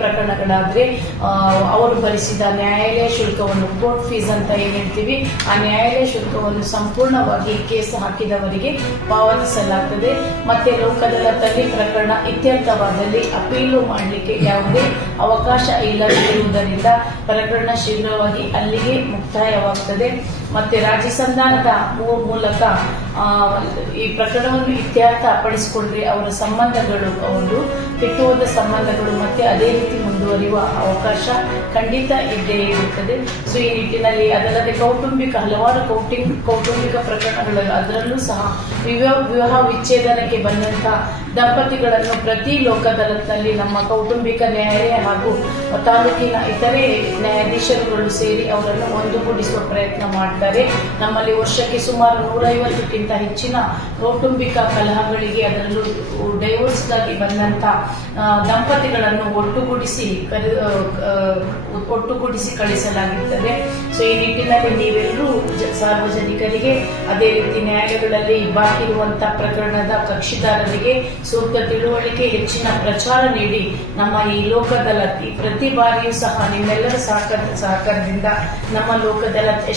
ಪ್ರಕರಣಗಳಾದ್ರೆ ಅವರು ಭರಿಸಿದ ನ್ಯಾಯಾಲಯ ಶುಲ್ಕವನ್ನು, ಕೋರ್ಟ್ ಫೀಸ್ ಅಂತ ಏನ್ ಹೇಳ್ತೀವಿ, ಆ ನ್ಯಾಯಾಲಯ ಶುಲ್ಕವನ್ನು ಸಂಪೂರ್ಣವಾಗಿ ಕೇಸ್ ಹಾಕಿದವರಿಗೆ ಪಾವತಿಸಲಾಗುತ್ತದೆ. ಮತ್ತೆ ಲೋಕದಲ್ಲದಲ್ಲಿ ಪ್ರಕರಣ ಇತ್ಯರ್ಥವಾದಲ್ಲಿ ಅಪೀಲು ಮಾಡಲಿಕ್ಕೆ ಯಾವುದೇ ಅವಕಾಶ ಇಲ್ಲದಿರುವುದರಿಂದ ಪ್ರಕರಣ ಶೀಘ್ರವಾಗಿ ಅಲ್ಲಿಗೆ ಮುಕ್ತಾಯವಾಗುತ್ತದೆ. ಮತ್ತೆ ರಾಜ್ಯ ಸಂಧಾನದ ಮೂಲಕ ಈ ಪ್ರಕರಣವನ್ನು ಇತ್ಯರ್ಥ ಪಡಿಸಿಕೊಂಡ್ರೆ ಅವರ ಸಂಬಂಧಗಳು, ಅವರು ಕೆಟ್ಟುಹೋದ ಸಂಬಂಧಗಳು ಮತ್ತೆ ಅದೇ ರೀತಿ ಮುಂದುವರಿಯುವ ಅವಕಾಶ ಖಂಡಿತ ಇದ್ದೇ ಇರುತ್ತದೆ. ಸೊ ಈ ನಿಟ್ಟಿನಲ್ಲಿ ಅದಲ್ಲದೆ ಹಲವಾರು ಕೌಟುಂಬಿಕ ಪ್ರಕರಣಗಳು, ಅದರಲ್ಲೂ ಸಹ ವಿವಾಹ ವಿಚ್ಛೇದನಕ್ಕೆ ಬಂದಂತಹ ದಂಪತಿಗಳನ್ನು ಪ್ರತಿ ಲೋಕದಲ್ಲಲ್ಲಿ ನಮ್ಮ ಕೌಟುಂಬಿಕ ನ್ಯಾಯಾಲಯ ಹಾಗೂ ತಾಲೂಕಿನ ಇತರೆ ನ್ಯಾಯಾಧೀಶರುಗಳು ಸೇರಿ ಅವರನ್ನು ಒಂದುಗೂಡಿಸುವ ಪ್ರಯತ್ನ ಮಾಡ್ತಾರೆ. ನಮ್ಮಲ್ಲಿ ವರ್ಷಕ್ಕೆ ಸುಮಾರು 150ಕ್ಕಿಂತ ಹೆಚ್ಚಿನ ಕೌಟುಂಬಿಕ ಕಲಹಗಳಿಗೆ, ಅದರಲ್ಲೂ ಡೈವೋರ್ಸ್ಗಾಗಿ ಬಂದಂತ ದಂಪತಿಗಳನ್ನು ಒಟ್ಟುಗೂಡಿಸಿ ಕಳಿಸಲಾಗುತ್ತದೆ. ಸೊ ಈ ನಿಟ್ಟಿನಲ್ಲಿ ನೀವೆಲ್ಲರೂ ಸಾರ್ವಜನಿಕರಿಗೆ, ಅದೇ ರೀತಿ ನ್ಯಾಯಾಲಯಗಳಲ್ಲಿ ಬಾಕಿ ಇರುವಂತಹ ಪ್ರಕರಣದ ಕಕ್ಷಿದಾರರಿಗೆ ಸೂಕ್ತ ತಿಳುವಳಿಕೆ, ಹೆಚ್ಚಿನ ಪ್ರಚಾರ ನೀಡಿ ನಮ್ಮ ಈ ಲೋಕದಲ್ಲತ್ತಿ ಪ್ರತಿ ಬಾರಿಯೂ ಸಹ ನಿಮ್ಮೆಲ್ಲರ ಸಹಕಾರದಿಂದ ನಮ್ಮ ಲೋಕದಲ್ಲತ್ತಿ